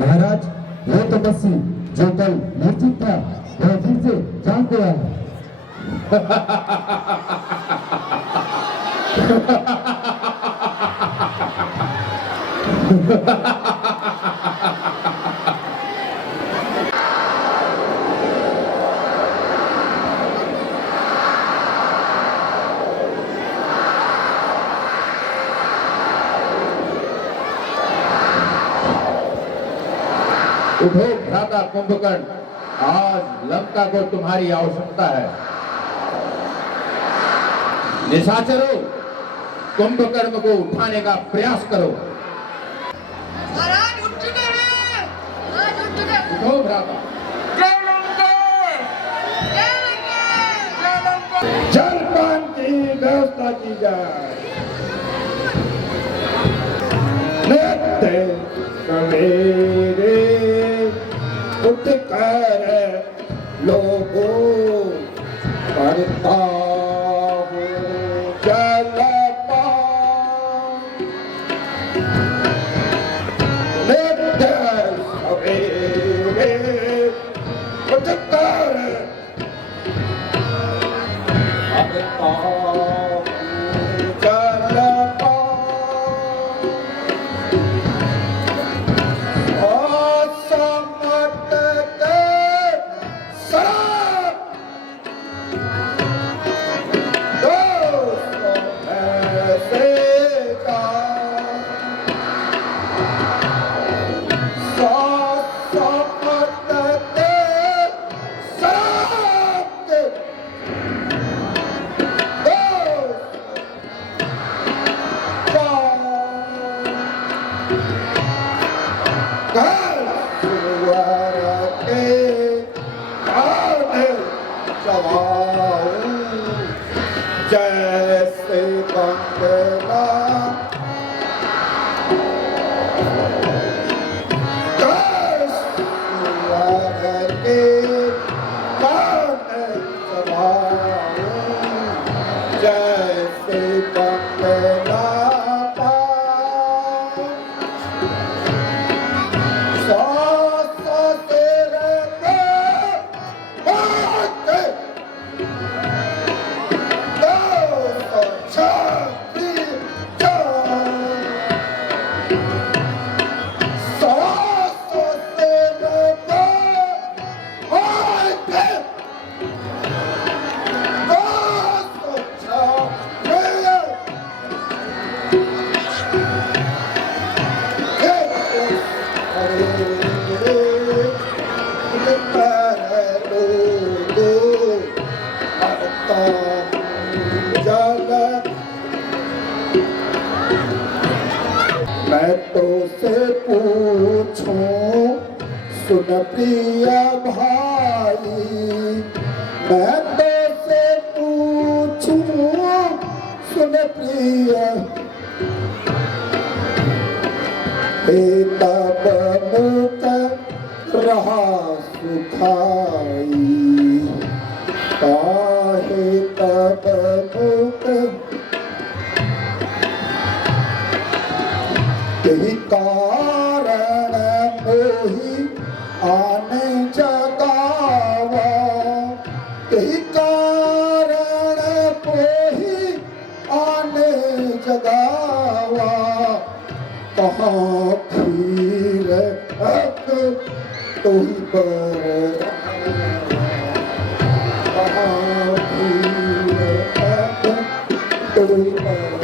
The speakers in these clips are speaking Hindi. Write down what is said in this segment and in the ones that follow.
महाराज, वो तपस्वी जो कल निर्जीव था वह फिर से जाग गया है। उठो भ्राता कुंभकर्ण, आज लंका को तुम्हारी आवश्यकता है। निशाचरों, कुंभकर्ण को उठाने का प्रयास करो। महाराज उठ चुके हैं, महाराज उठ चुके हैं। उठो भ्राता। जलपान की व्यवस्था की जाए। नित्य सवेरे उठकर लोगों करता हूँ जलपान। नित्य सवेरे उठकर करता हूँ जलपान। जैसे बंदना के जैसे बंदना मैं तो से पूछूं सुन प्रिय भाई, मैं तो से पूछूं सुन प्रिय, तब मुख रहा सुखाई, काहे तब मुख यही कारण मोही आने जगावा, यही कारण मोही आने जगावा, कहाँ फिर अब तू पर कहाँ फिर अब तू पर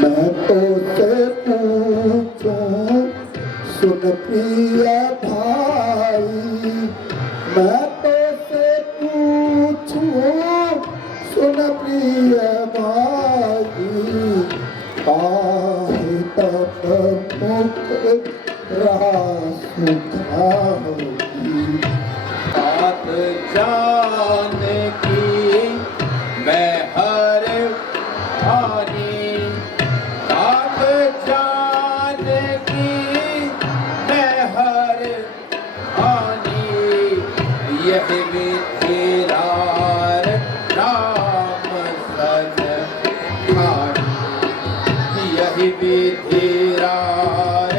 मैं तो से पूछूं सुन प्रिय भाई, मैं तो से पूछूं सुन प्रिय भाई, काहे तब मुख रहा सुखाई, बात जाने की मैं हर हानि, यही विधिरार राम सन खानी, यही विधिरार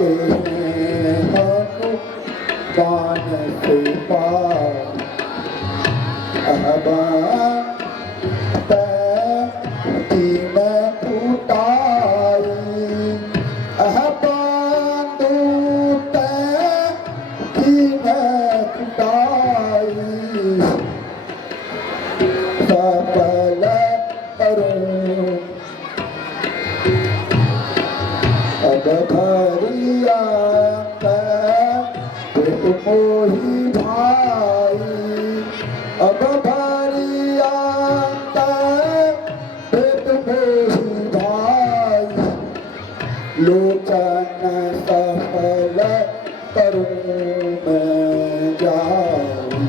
के हनुमान से पार तीन उठाई बांधू तीन उठाई सफल करूं अब भरिया मोही भाई अब भरिया मोही भाई लोचन सफल करूं मैं जाऊं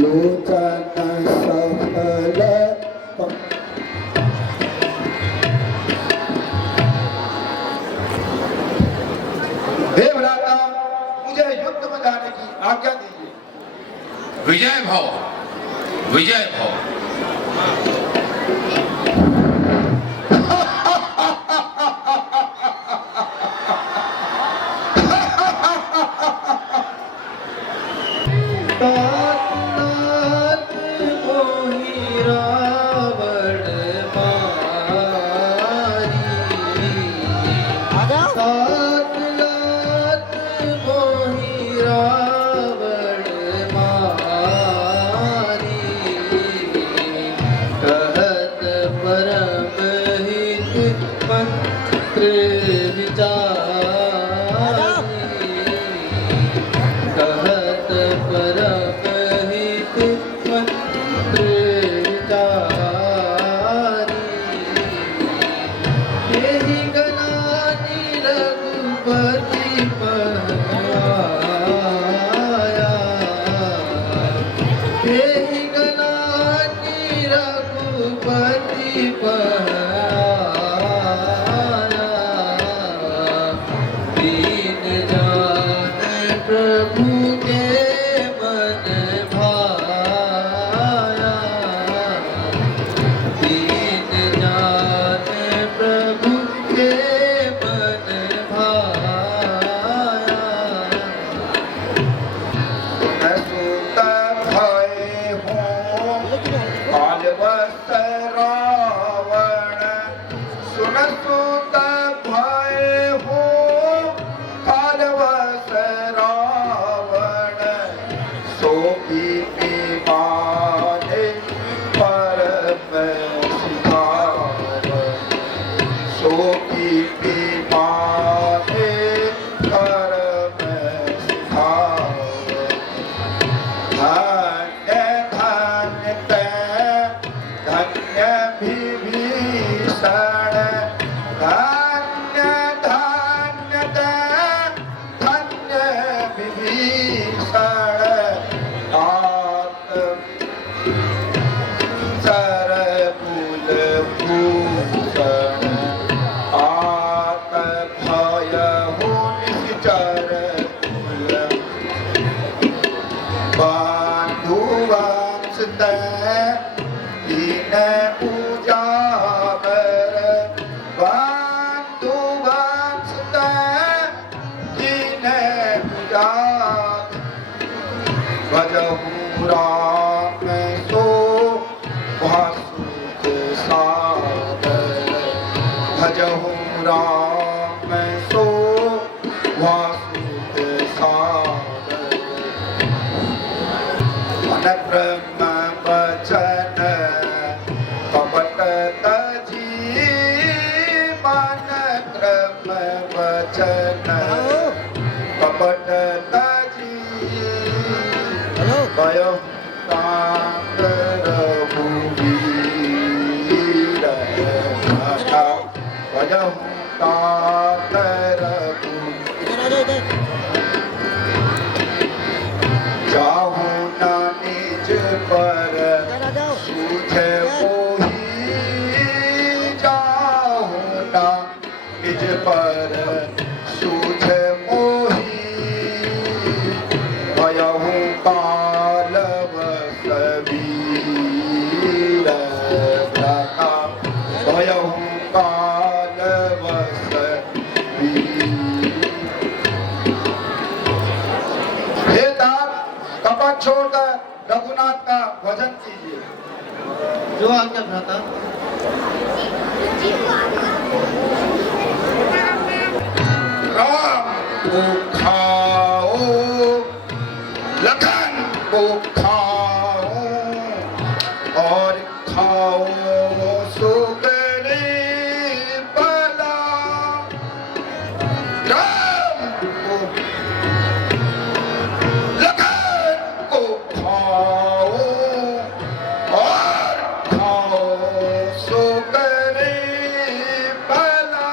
लोचन सफल देवराता मुझे युद्ध में जाने की आज्ञा दीजिए। विजय भव, विजय भव। रामपाद छोड़कर रघुनाथ का भजन कीजिए। जो आज्ञा भ्राता। राम को खाओ, लखन को खाओ, और खाओ सुगरी बला। राम को लखन को खाओ, और खाओ सुगरी बला।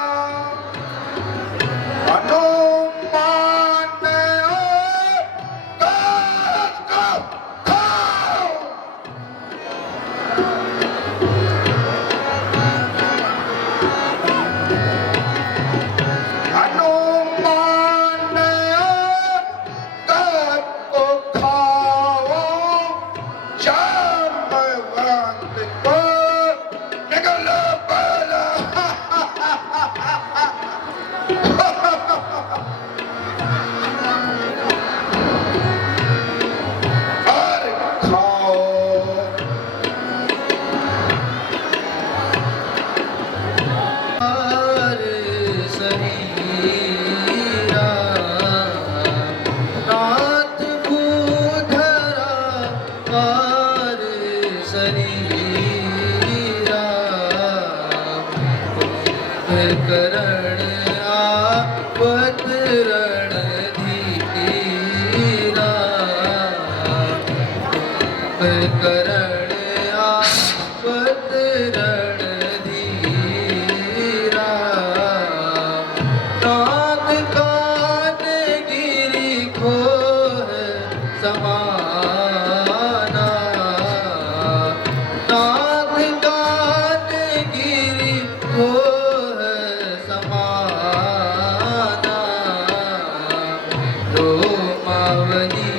हनुमान खाओ। हनुमान को खाओ, जामवंत को निगल बला। और खाओ और शरीरा नाथ भूधरा और शरीरा करण आपत रण धीरा करण आपत रण धीरा नाथ कान गिरी खोह समाना नाथ कान गिरी खोह समाना रोमावली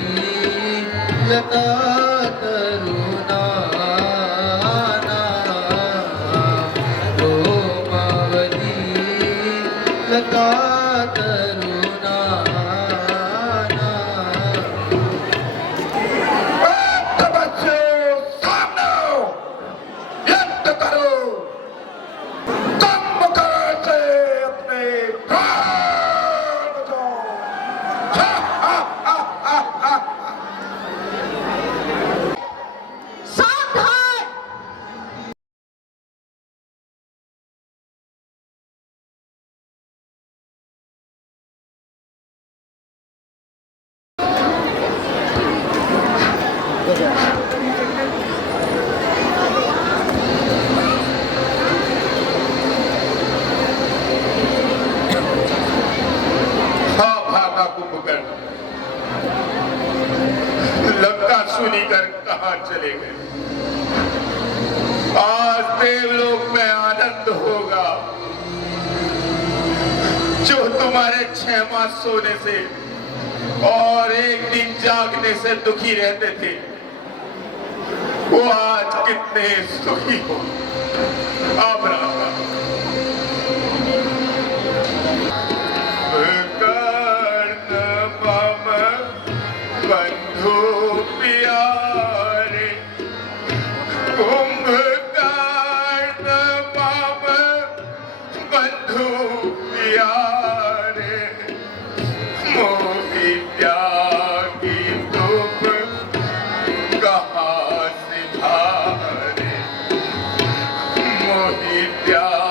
लता तरुणाना रोमावली लता तरुणाना तपस्या सामने यत्न करो, कुंभकर्ण से अपने प्राण बचाओ। हा, हा, हा, हा, हा, हा। सावधान। हाँ भागा कुंभकर्ण, लंका सुनीकर कहाँ चले गए। आज देवलोक में आनंद होगा, जो तुम्हारे 6 मास सोने से और एक दिन जागने से दुखी रहते थे, वो आज कितने सुखी हो। अब राधा कर्ण मम बंधु प्यारे, कुंभकर्ण मम बंधु प्यारे, मोहि त्यागी तुम कहाँ सिधारे, मोहि त्यागी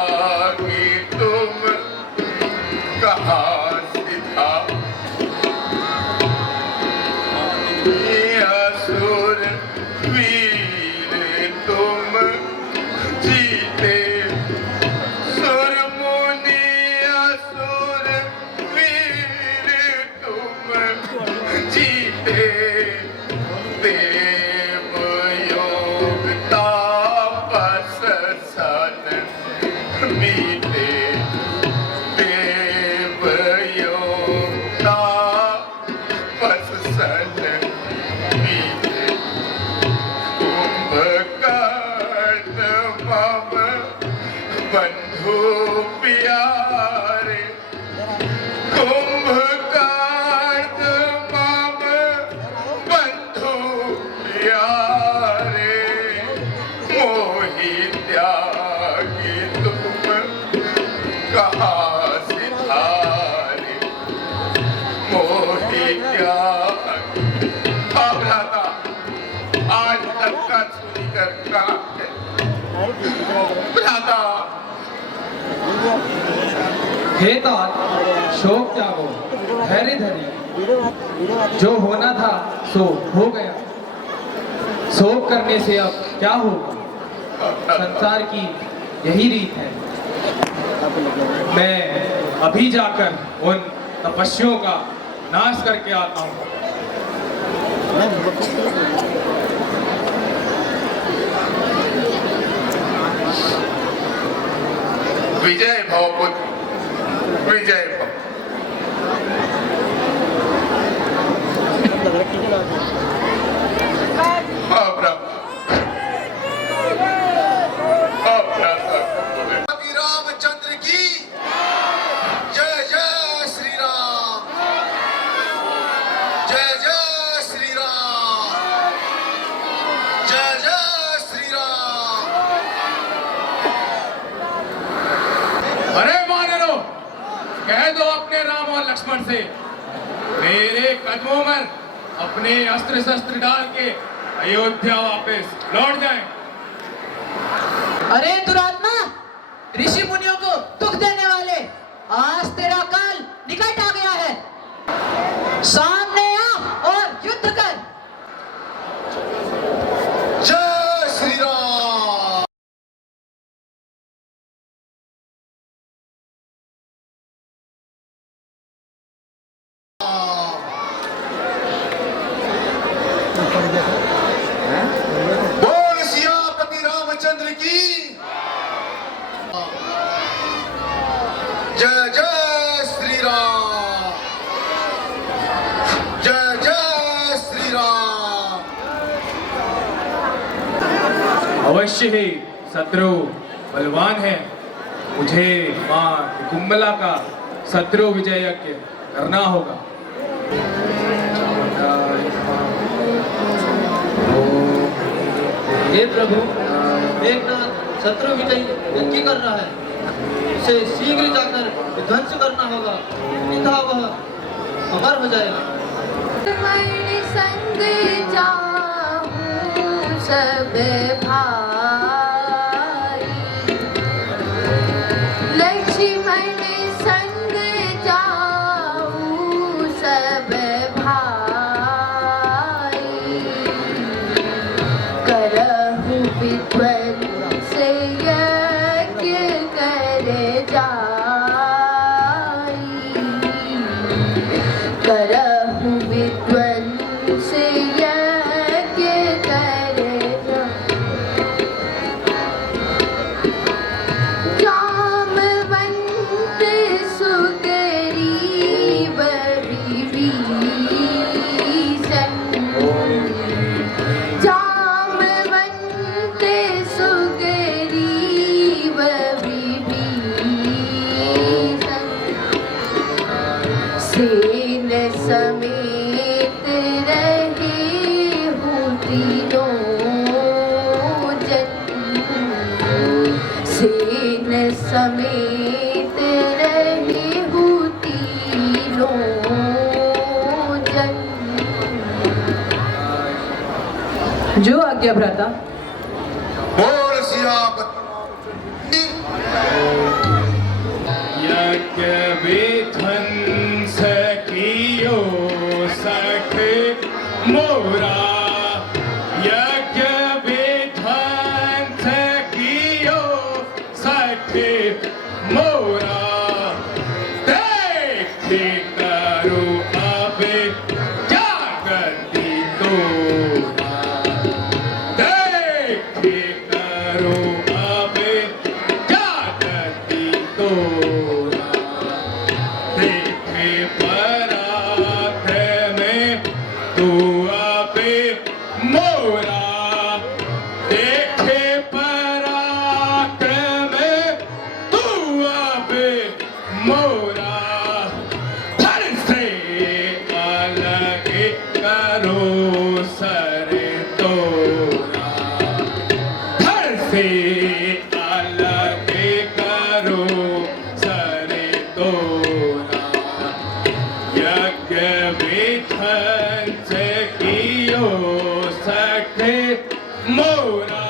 नगर कहाँ है? भ्राता, हे तात, शोक त्यागो, धैर्य धरिए। जो होना था सो हो गया। शोक करने से अब क्या होगा? संसार की यही रीत है। मैं अभी जाकर उन तपस्वियों का नाश करके आता हूँ। विजय भव पुत्र, विजय भव। हाँ भ्राता, हाँ भ्राता, श्री रामचंद्र की जय जय श्री राम, जय जय श्री राम, जय जय श्री राम। अरे वानरों, कह दो अपने राम और लक्ष्मण से मेरे कदमों में अपने अस्त्र शस्त्र डाल के अयोध्या वापस लौट जाएं। अरे दुरात्मा, ऋषि मुनियों को दुख देने वाले, आज तेरा काल निकट आ गया है। सामने आ और युद्ध कर। जय श्री राम। बोल सियापति रामचंद्र की जय जय श्री राम, जय जय श्री राम। अवश्य ही शत्रु बलवान है। मुझे मां कुंभला का शत्रु विजय यज्ञ करना होगा। हे प्रभु, मेघनाथ शत्रु विजय यज्ञ कर रहा है। उसे शीघ्र जाकर विध्वंस करना होगा, अन्यथा वह अमर हो जाएगा। मन संग जाऊं सब भाई, लक्ष्मण संग जाऊं सब भाई, करहु विध्वंस यज्ञ कर जाई, करहु विध्वंस यज्ञ कर जामवंत सुग्रीव विभीषण, जामवंत सुग्रीव विभीषण, सेन समेत रहे हूँ तीनों जन, सेन समेत रहे हूँ तीनों जन। जो आज्ञा भ्राता। बोल सियापति यज्ञ विध्वंस कियो सख मोरा, यज्ञ विध्वंस कियो सख मोरा, देखते करो अब जागती तोरा, देखते करो अब जागती तोरा, देखे परात में तू अब मोरा, देखे परात में तू अब मोरा, धड़ से अलग करो सर तोरा, धड़ से अलग करो सर तोरा, यज्ञ विध्वंस कियो सख मोरा।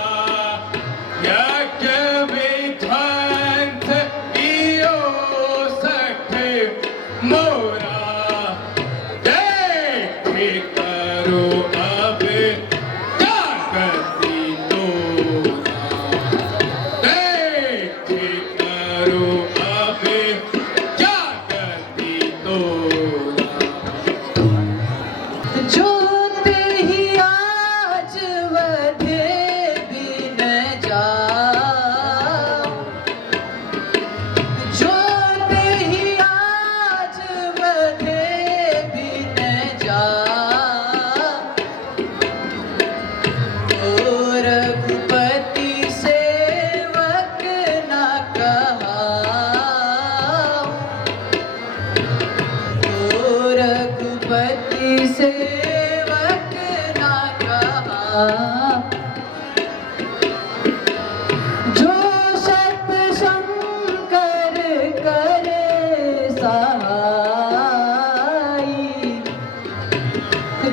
सेवक ना कहा, जो सत शंकर करे सहाई,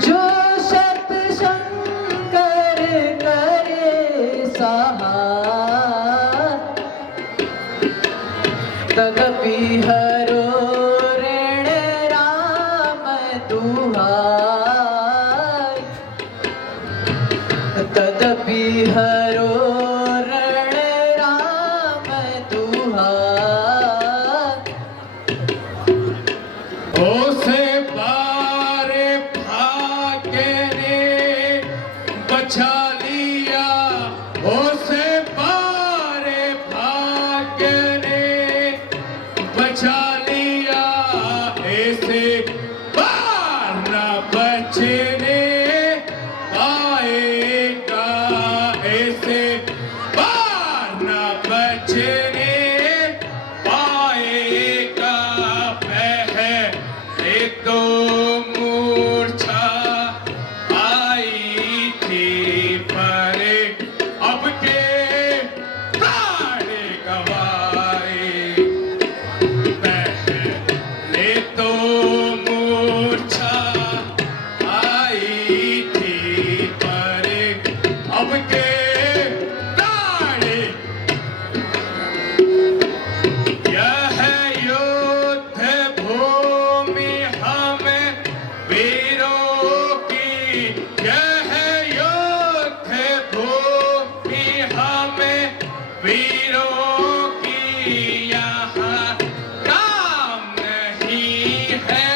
जो सत शंकर करे सहाय, तदपि हरो ऋण राम दुहाई, तदपि हरो ऋण राम दुहाई। उसे बारे भाग्य ने बचा लिया, उसे बारे भाग्य ने बचा लिया, ऐसे बार न बचने पाएगा, ऐसे बार न बचने पाएगा। पहले तो मूर्छा आई थी, पर अब के प्राण गवाए। पहले तो मूर्छा आई थी, पर अब के प्राण। यह युद्ध भूमि हम वीरों की, यह युद्ध भूमि हम वीरों की, यहाँ काम नहीं है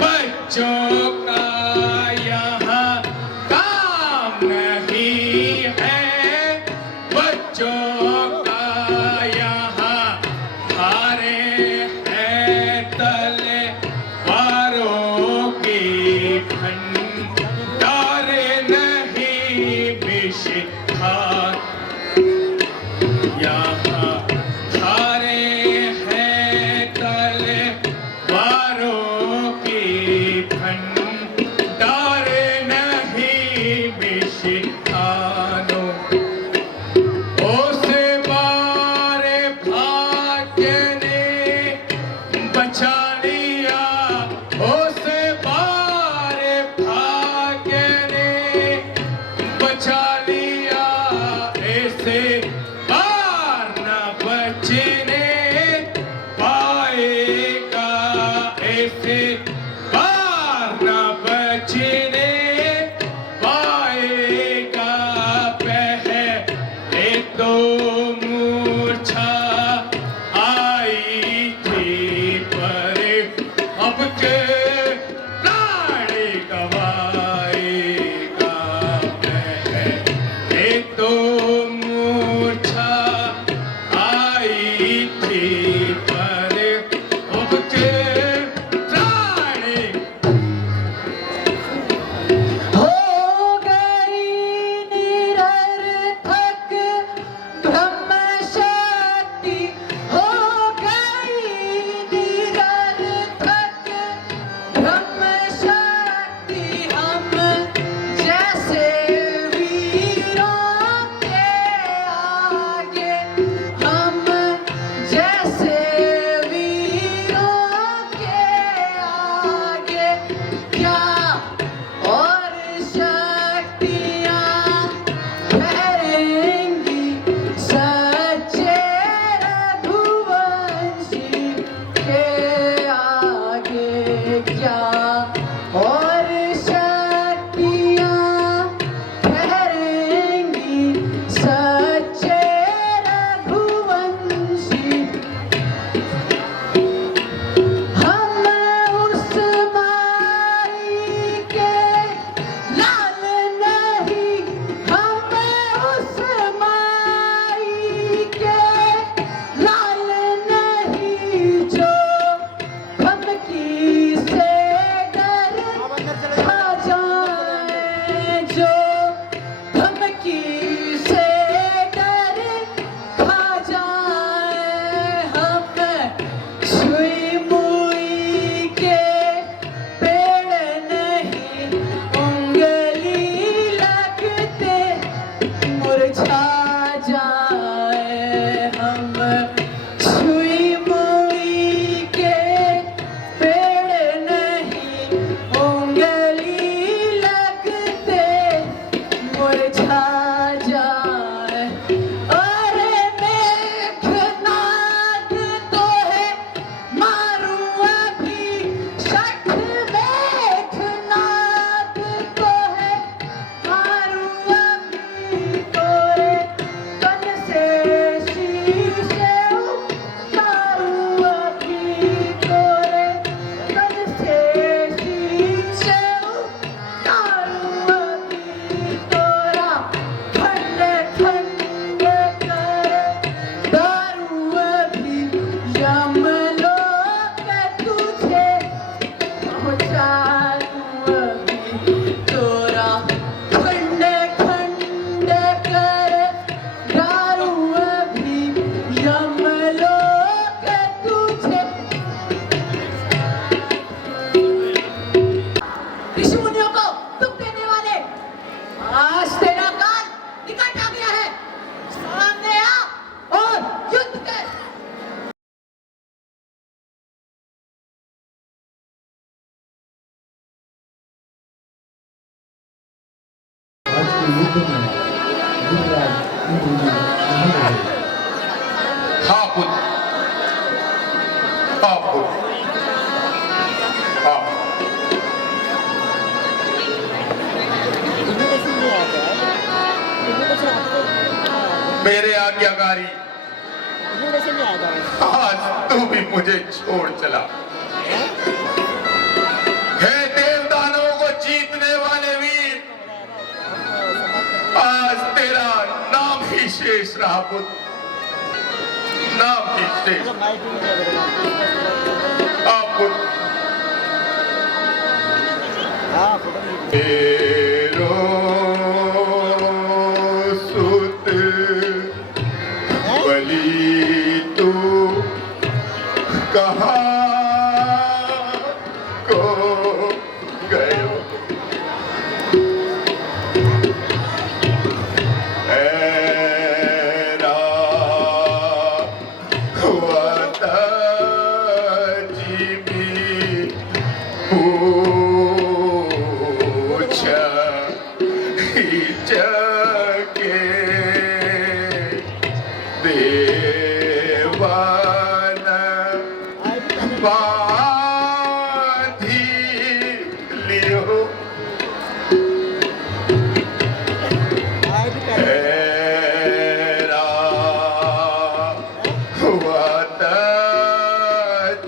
बच्चों का, यहाँ काम नहीं है बच्चों का, यहाँ हारे हैं तलवारों की खंडार नहीं विषधार, यहाँ हारे हैं तलवारों की खंडार नहीं विषधारों। उसे बारे भाग्य ने बचा लिया, उसे बारे भाग्य ने बचा लिया, ऐसे बार न बचने पाएगा, ऐसे बार न बचने पाएगा। पहले तो मूर्छा आई थी, पर अब के प्राण गवाएगा। पहले तो मूर्छा आई थी, पर अब के प्राण। हो गई निरर्थक ब्रह्म शक्ति, हो गई निरर्थक ब्रह्म शक्ति, हम जैसे वीरों के आगे, हम जैसे वीरों के आगे क्या और शक्तियाँ ठहरेंगी सच्चे रघुवंशी के आगे, क्या और शक्तियाँ ठहरेंगी सच्चे रघुवंशी। हम उस माई के लाल नहीं, हम उस माई के लाल नहीं, जो धमकी से कि युद्ध में युवराज इंद्रजीत नहीं रहे। हाँ पुत्र, हाँ पुत्र, हाँ। मेरे आज्ञाकारी, आज तू भी मुझे छोड़ चला। हे देवदानों को जीतने वाले वीर, आज तेरा नाम ही शेष रहा पुत्र, नाम ही शेष। आप तेरो सुत बलि तू कहाँ को गयो, ऐरा वता जीवी पूछा के देवान बाधी लियो, ऐरा वता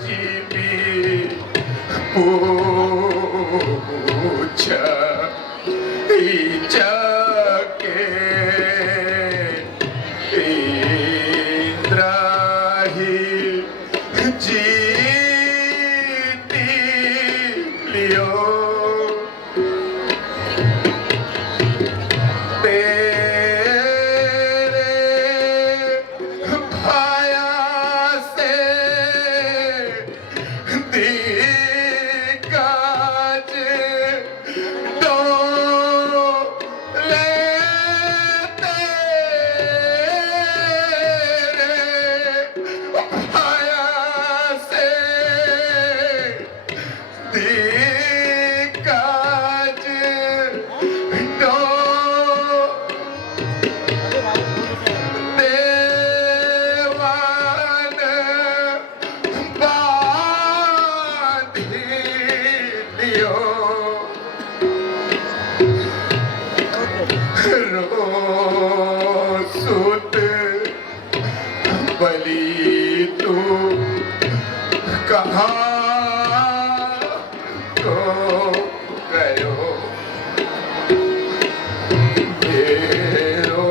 जीवी पूछा के इंद्राही जीती लियो, तेरे भाया से दिग्गज दो लेते भाया से दिग्गज दो देवान बाधी लियो, रोसुत बलि तू कहाँ को गयो, मेरो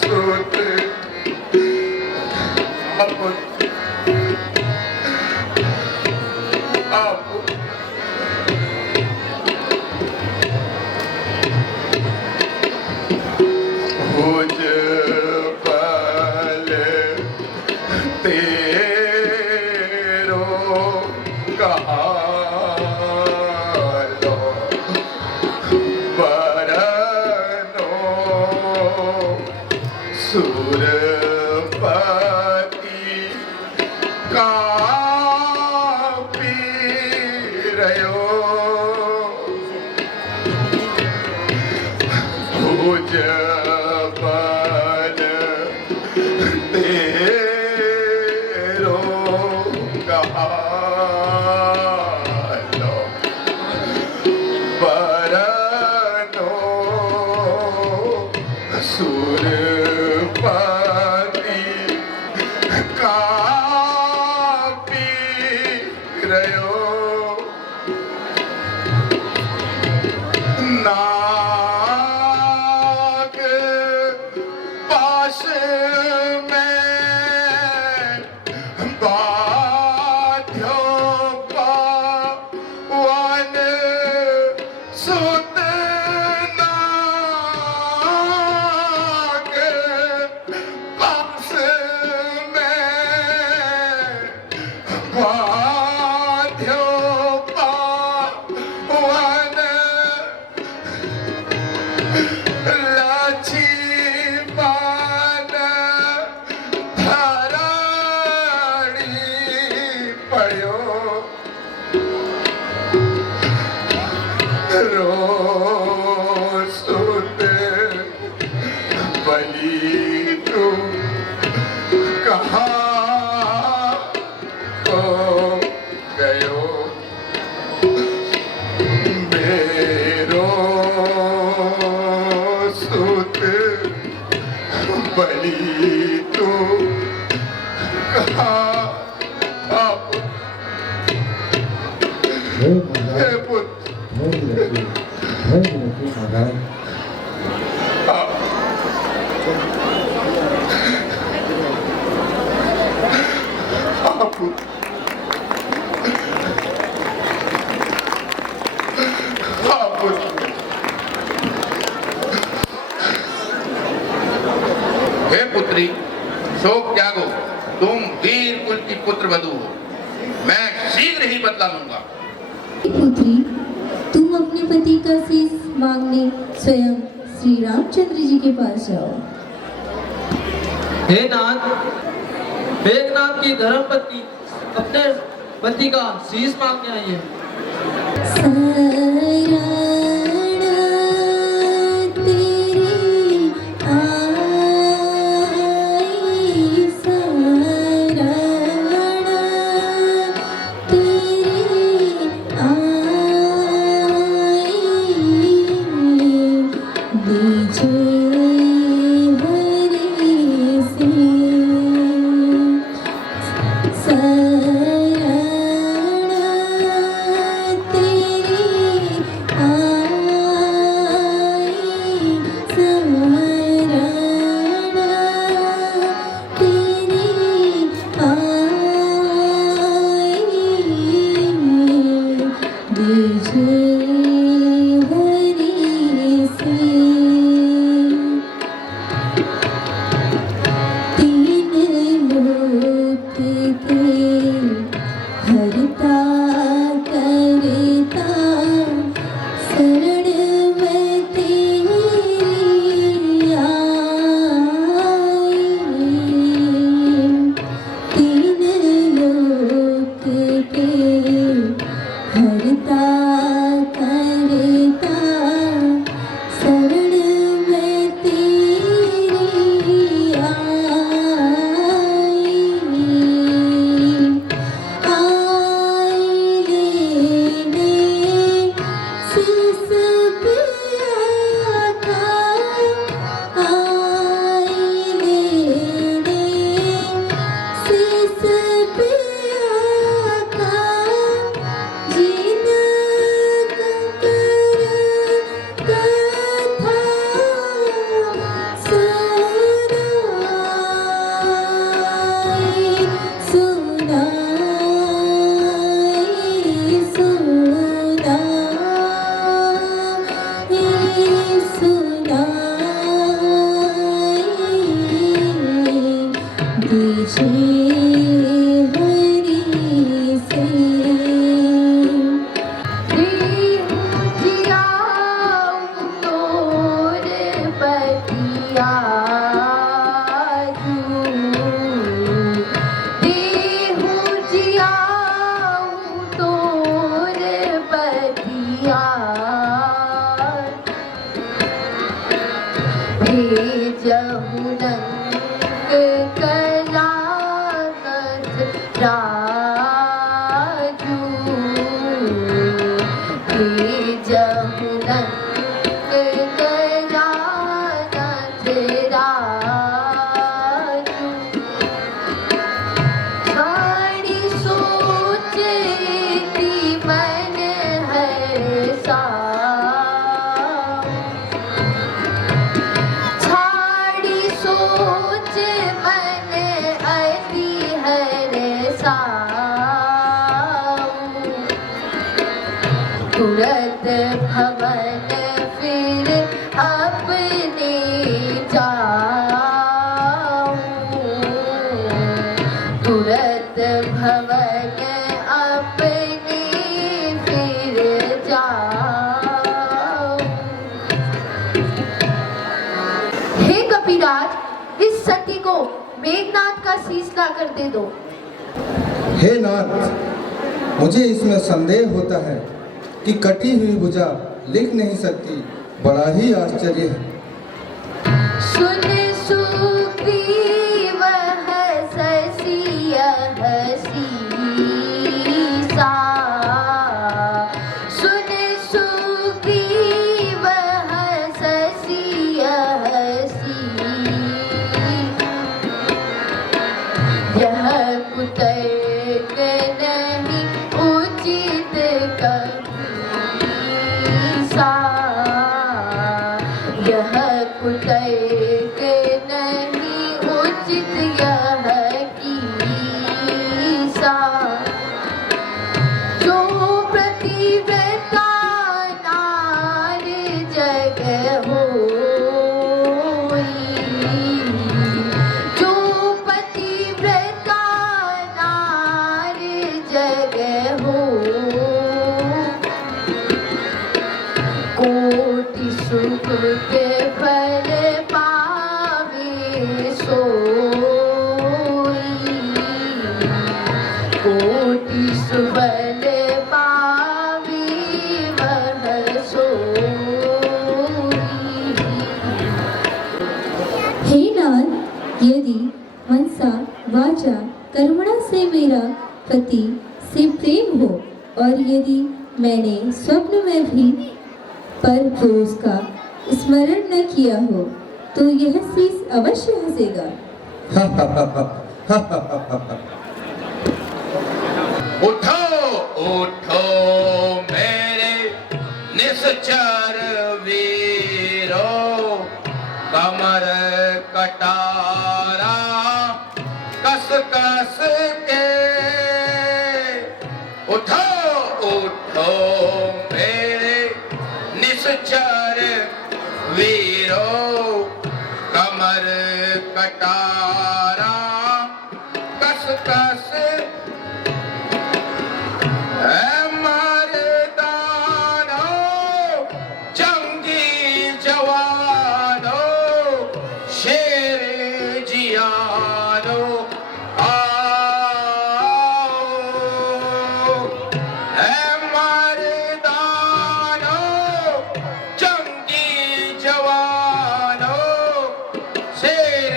सुत अब भुज बल तेरो कहालो, बरनो सुरपति कापी रयो, भुज बल तेरो कहालो, बरनो सुरपति कापी रयो, नाग पाश में बाध्यो पावन सुत नाग पाश में बाध्यो हे महाराज, हे पुत्र, धैर्य रखिए महाराज। हाँ पुत्र, हाँ पुत्र। हे पुत्री, शोक त्यागो, तुम वीर कुल की पुत्र वधू हो। मैं शीघ्र ही बदला लूंगा। पुत्री, तुम अपने पति का शीश मांगने स्वयं श्री रामचंद्र जी के पास जाओ। हे नाथ, मेघनाथ की धर्मपत्नी अपने पति का शीश मांगने आई है। तुरंत भवन फिर अपने जाऊं, तुरंत भवन अपने फिर जाऊं। हे कपिराज, इस सती को मेघनाथ का शीश ला कर दे दो। हे नाथ, मुझे इसमें संदेह होता है कि कटी हुई भुजा लिख नहीं सकती। बड़ा ही आश्चर्य है। सुन सुग्रीव हंसिया हंसीसा, सुन सुग्रीव हंसिया हंसी, यह कुतर्क नहीं उचित का हो कोटि सुख के फल पावे सोई कोटि सुबल पावे वह सोई। हे नाथ, यदि मनसा वाचा कर्मणा से मेरा पति से प्रेम हो और यदि मैंने स्वप्न में भी पर पुरुष का स्मरण न किया हो तो यह शीश अवश्य हंसेगा। उठो उठो मेरे निश्चर वीरो, कमर कटारा कस कस के। उठो उठो मेरे निश्चर वीरो, कमर कटारा कस कस मर्दानो, जंगी जवानो, शेर जियानो आओ। मर्दानो, जंगी जवानो, शेर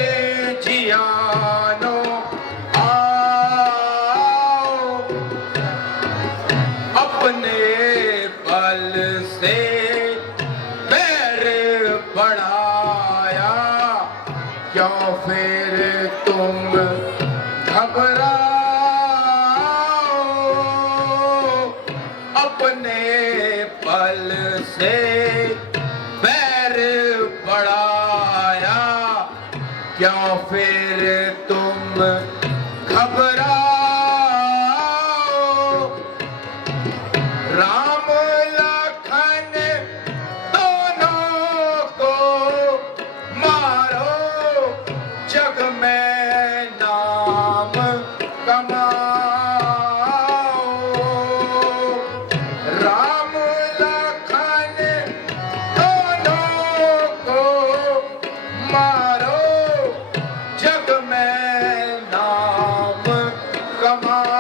जियानो आओ। अपने बल से पैर बढ़ाया, क्यों फिर तुम घबराओ। अपने बल से पैर बढ़ाया, क्यों फिर तुम घबराओ। राम लखन दोनों को मारो, जग में नाम कमाओ। राम लखन दोनों को मारो, जग में नाम कमाओ।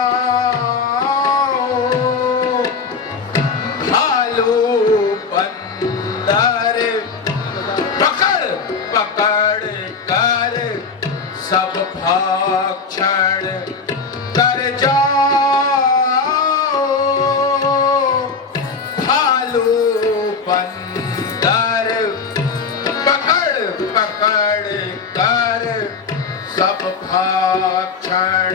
भालू बंदर पकड़ पकड़ कर सब भक्षण कर जाओ। भालू बंदर पकड़ पकड़ कर सब भक्षण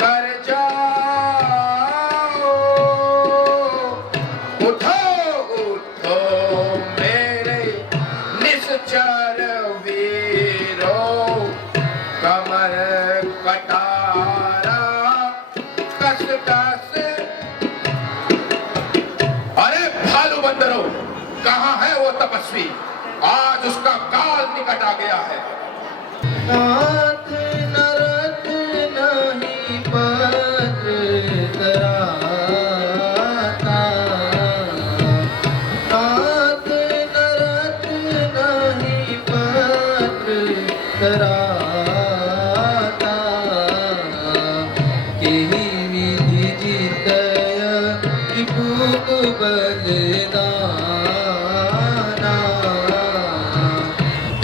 कर जाओ। उठो उठो मेरे निश्चर वीरो, कमर कटारा कस कस। अरे भालू बंदरो, कहाँ है वो तपस्वी? आज उसका काल निकट आ गया है। नाथ नरत नहीं पत्र तराता, नाथ नरत नहीं पत्र तराता। केहि विधि जितय विभूत बलिदाना,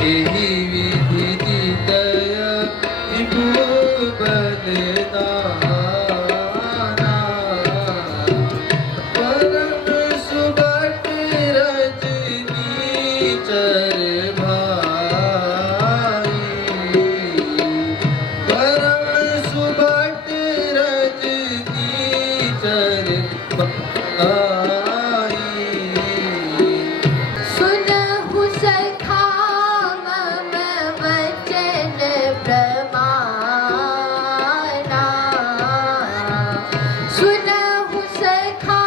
केहि विधि जितय विभूत बलिदाना। परम सुबट रजनी चर भाई, परम सुबट रजनी चर भाई। सुनहु सखा मम वचन प्रमाणा, सुनहु सखा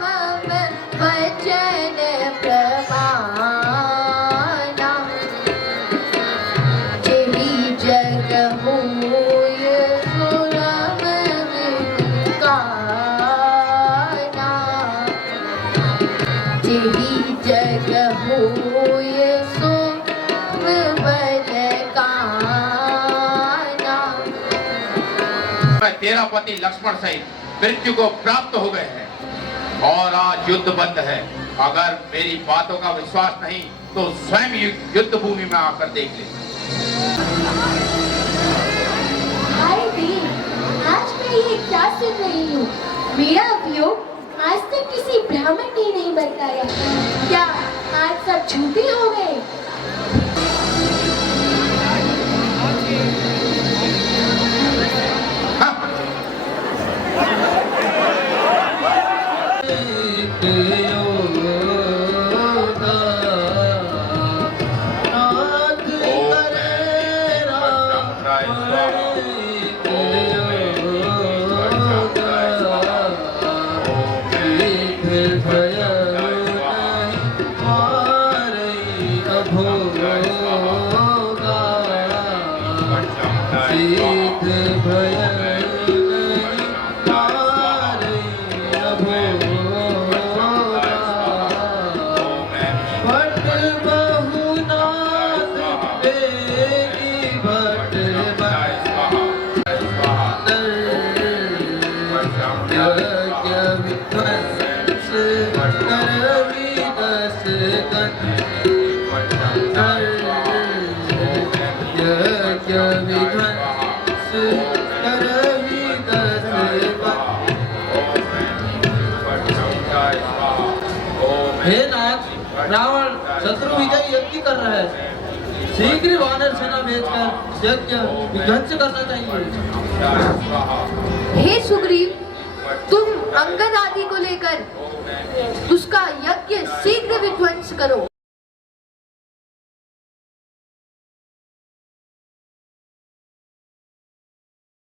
मम वचन प्रमाणा। जेहि जग होय सुरम विकार, यही जग होए सो बल काना। तेरा पति लक्ष्मण सहित मृत्यु को प्राप्त हो गए हैं और आज युद्ध बंद है। अगर मेरी बातों का विश्वास नहीं तो स्वयं युद्ध भूमि में आकर देख ले। हाय वीर, आज मैं ये क्या सुन रही हूँ? मेरा वियोग आज तक किसी ब्राह्मण ने नहीं बताया। क्या आज सब झूठे हो गए? हे नाथ, रावण शत्रु विजय यज्ञ कर रहा है। शीघ्र वानर सेना भेजकर यज्ञ विध्वंस करना चाहिए। हे सुग्रीव, तुम अंगद आदि को लेकर उसका यज्ञ शीघ्र विध्वंस करो।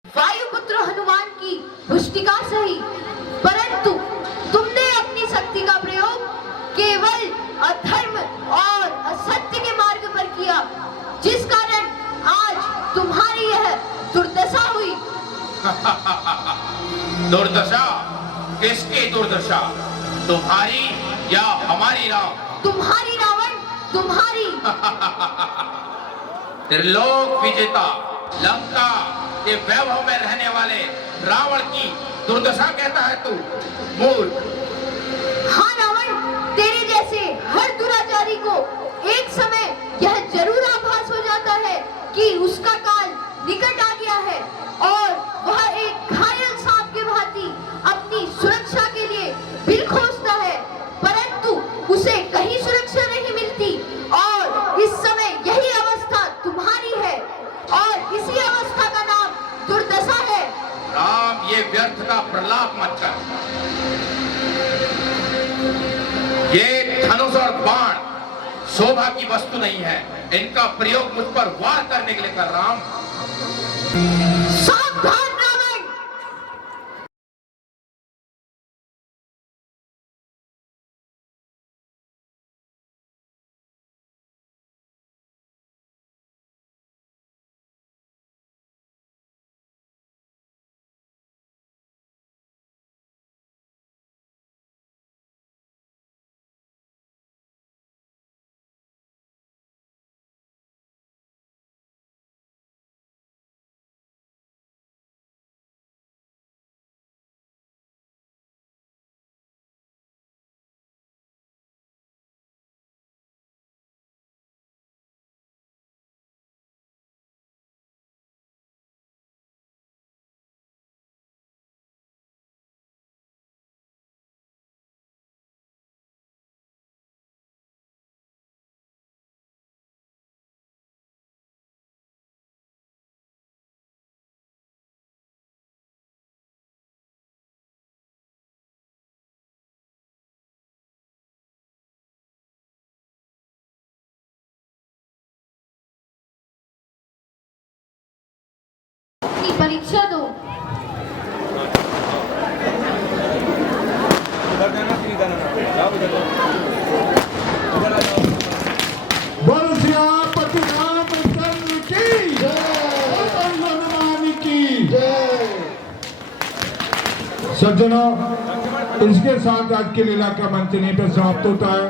वायुपुत्र हनुमान की पुष्टिका सही, परंतु तुमने अपनी शक्ति का प्रयोग केवल अधर्म और असत्य के मार्ग पर किया, जिस कारण आज तुम्हारी यह दुर्दशा हुई। दुर्दशा? किसकी दुर्दशा? तुम्हारी या हमारी राम? तुम्हारी रावण, तुम्हारी। त्रिलोक विजेता लंका के वैभव में रहने वाले रावण की दुर्दशा कहता है तू? मूर्ख। हाँ रावण, तेरे जैसे हर दुराचारी को एक समय यह जरूर आभास हो जाता है कि उसका काल निकट आ गया है और वह एक घायल सांप के भांति अपनी सुरक्षा के लिए बिल खोजता है, परंतु उसे कहीं सुरक्षा नहीं मिलती और इस समय यही अवस्था तुम्हारी है और इसी अवस्था का नाम दुर्दशा है। राम, ये व्यर्थ का प्रलाप मत कर। ये धनुष और बाण शोभा की वस्तु नहीं है। इनका प्रयोग मुझ पर वार करने के लिए कर। राम, सावधान रावण। परीक्षा दो। बोल सियापति रामचंद्र की जय, हनुमान की जय। सज्जनों, इसके साथ आज की लीला का मंच यहीं पर समाप्त होता है।